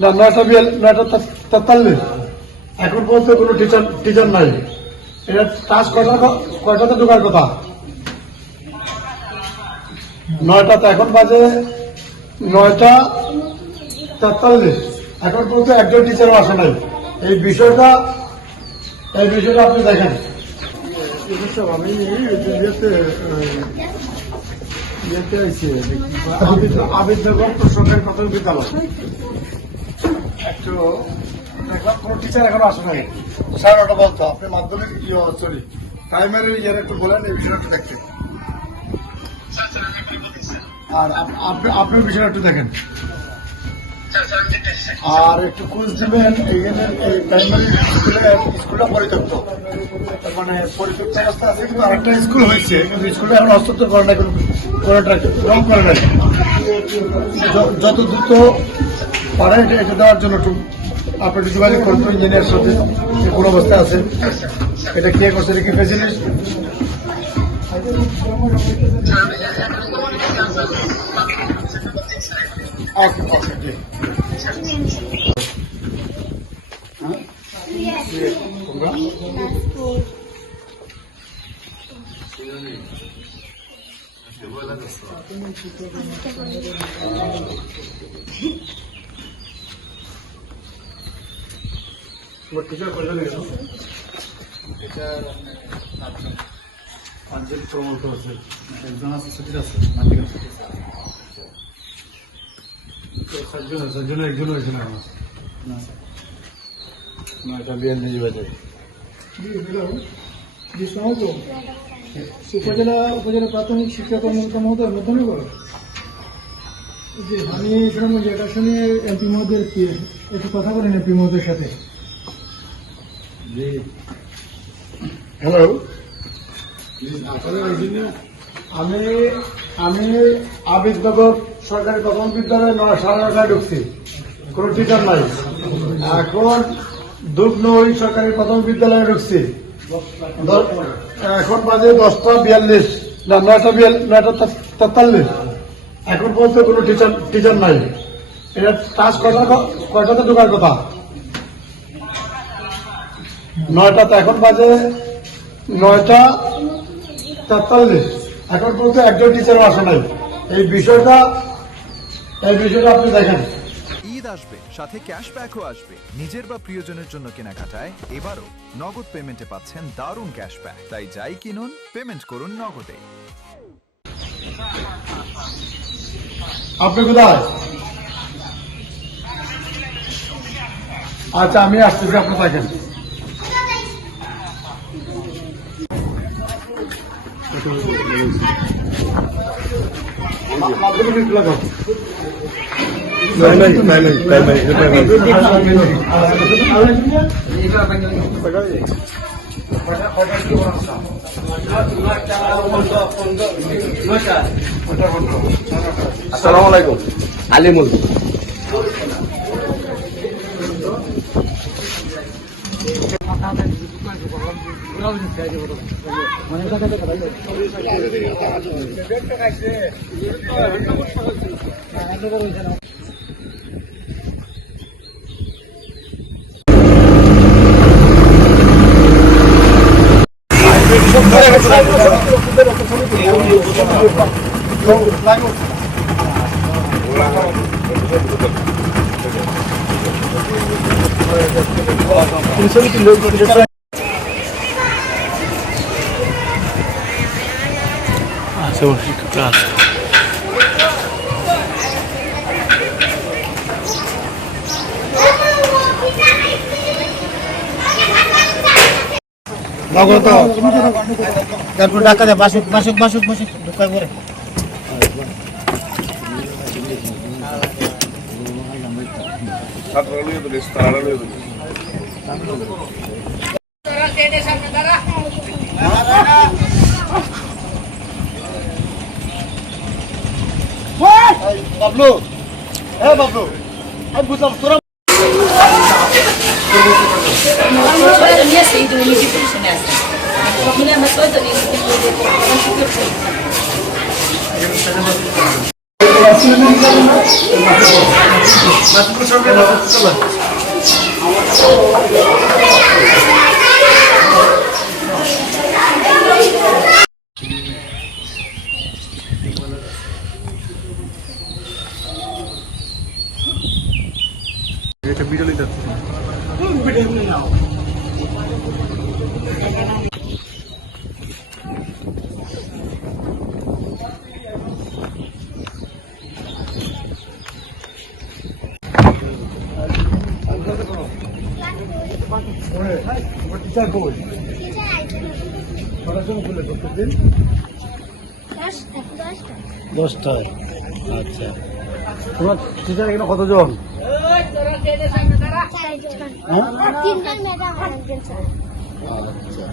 না 9:43 এখন পর্যন্ত কোনো টিচার নাই। এটা ক্লাস কয়টাতে ঢোকার কথা? 9টাতে, এখন বাজে 9:43, এখন পর্যন্ত একজন টিচারও আসে নাই। এই বিষয়টা আপনি দেখেন। আমি আবিদনগর সরকারি প্রাথমিক বিদ্যালয় একটু দেখলাম কোন টিচার এখন আসে নাই। 9:30 বলতো আপনি মাধ্যমিক সরি প্রাইমারি ইয়ার একটু বলেন এই বিষয়টা দেখতে, আর আপনি বিষয়টা একটু দেখেন আর একটু খোঁজ দিবেন। এইখানে প্রাইমারি স্কুলটা পরিত্যক্ত, মানে পরিত্যক্ত অবস্থা আছে, কিন্তু আরেকটা স্কুল হয়েছে, কিন্তু স্কুলটা এখন হস্তান্তর করে না, রং করে না। যত দ্রুত পারে এটা দেওয়ার জন্য একটু আপনি একটু যোগাযোগ করুন ইঞ্জিনিয়ার সাথে, কোন অবস্থায় আছে, এটা কে করছে, এটা কি ফেসিলিটি। ওকে ওকে জি। টিচার কয়জন গেল? পাঁচজন প্রমোট হচ্ছে, একজন আছে ছুটির আছে, সাতজন একজন হয়েছে না আমার নয়টা 42 বাজে। উপজেলা প্রাথমিক শিক্ষা কর্মকর্তা মহোদয় মধ্যনগর, যে আমি শুনলাম যে এটা শুনে এমপি মহোদয়ের কি একটু কথা বলেন এমপি মহোদয়ের সাথে। হ্যালো, আমি আবিদনগর সরকারি প্রাথমিক বিদ্যালয়ে 9:30 ঢুকছি, কোন টিচার নাই। এখন দুধনৈ সরকারি প্রাথমিক বিদ্যালয়ে ঢুকছি, এখন বাজে 10:42, না 9:43, এখন পর্যন্ত কোনো টিচার নাই। এটা ক্লাস কয়টাতে ঢোকার কথা? 9টাতে, এখন বাজে 9:43, এখন পর্যন্ত একজন টিচারও আসে নাই। এই বিষয়টা আপনি দেখেন। ঈদ আসবে, সাথে ক্যাশব্যাকও আসবে। নিজের বা প্রিয়জনের জন্য কেনাকাটায় এবারও নগদ পেমেন্টে পাচ্ছেন দারুণ ক্যাশব্যাক। তাই যাই কিনুন, পেমেন্ট করুন নগদে। আপনি কোথায়? আচ্ছা, আমি আসতেছি, আপনি থাকেন। আসসালামু আলাইকুম। আলিমুল তারপর ডাকা দেয় বাসুক বাসুক বাসুক বাসুক ঢুকায় পরে বাবলু, হ্যাঁ বাবলু, আমি বুঝলাম তোরা টিচার কই পড়াশোনা করলে প্রত্যেকদিন 10টায়। আচ্ছা, তোমার টিচার এখানে কতজন? হ্যাঁ? তিনজন ম্যাডাম আর একজন স্যার। আচ্ছা।